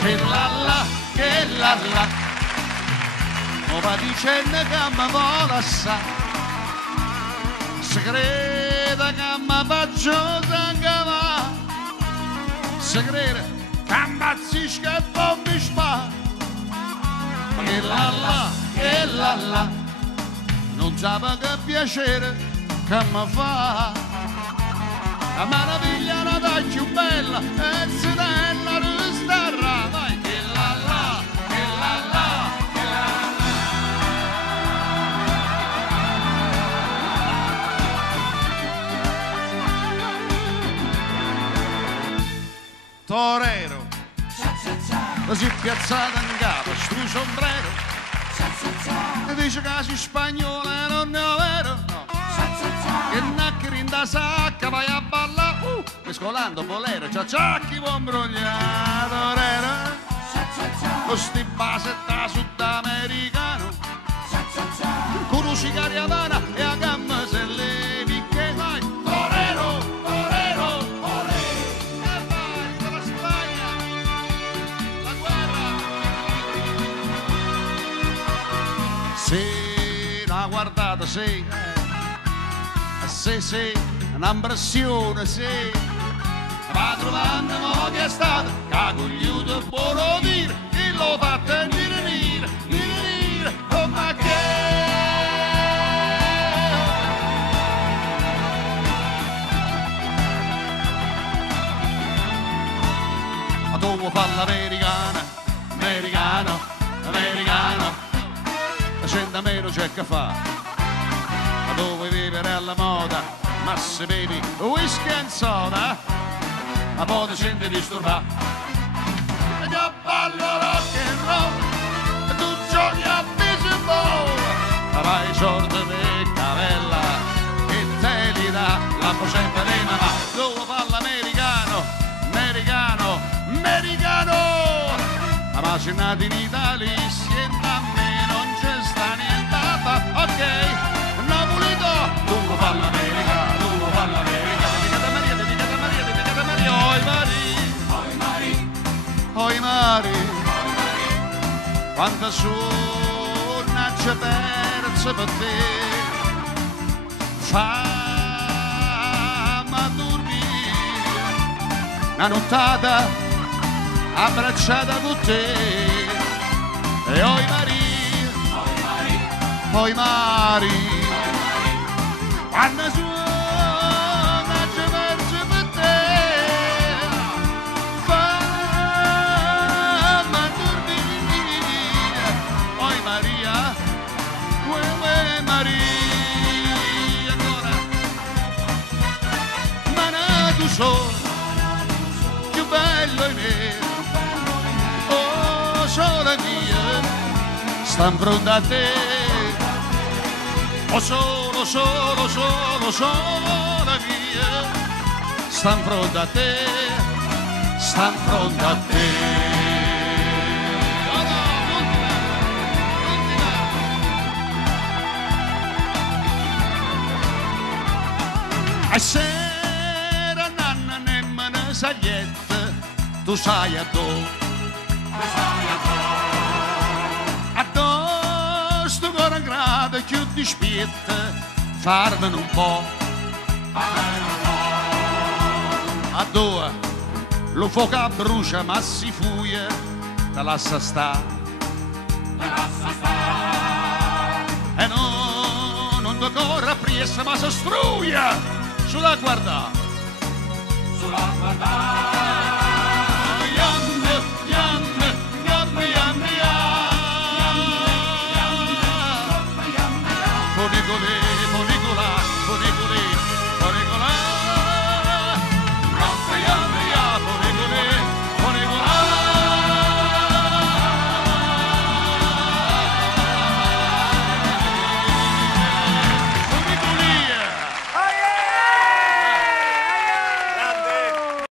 che la la, o va dicendo che mi vuole assai, si crede che mi faccio sangue, si crede che ammazzisco e poi mi spara, che la la, non sa che piacere che mi fa, la meraviglia una taglia bella e si della rustarra, vai che la la, che la la, che la la. Torero, così piazzato in capo, stu sombrero, e dice che sei spagnolo e non è vero, no. Che nacchere in da sacca vai a ballare, mescolando bolero, ciacciacchi buon brogliato, con sti base da sudamericano, con un sicario Havana e a gamma se levi che vai, torero, torero, olè, e vai dalla Spagna, la guerra. Sì, una guardata, sì, sì, un'impressione, sì, va trovando mo che è stato, cagogliuto buono dire, chi lo fa tenere, oh ma che? Ma tu vuoi fare l'americana, americano, americano, senta meno c'è che fa. Dove vivere alla moda, ma se bevi whisky e soda, ma poi ti senti disturbato. E io ballo rock and roll, e tu giochi a baseball, ma vai sordo di cavella, e te li dà la sempre di mamma. Dove fa l'americano, americano, americano, ma se nati in Italia, siente a me, non c'è sta niente a fare, ok? Tu fa l'America, tu fa l'America, dedicata a Maria, dedicata a Maria, dedicata a Maria, oi mari, oi mari, oi mari, quanta sonno c'è perso per te, fammi dormire, una nottata abbracciata con te, e oi mari, oi mari, quando suona c'è verso per te, fammi dormire, oi Maria, uè Maria, ancora, ma tu sono più bello in me, oh sole mia, sta in fronte a te. Oh solo mia, sta in fronte a te, sta in fronte a te. Oh no, l'ultima. A sera nanna nemmeno saglietta, tu sai a dove, sto cuore grado più di spietta, farmene un po', a due, lo fuoco brucia ma si fuia, te lascia sta, e non ti corre appresso ma si struia, sulla guarda,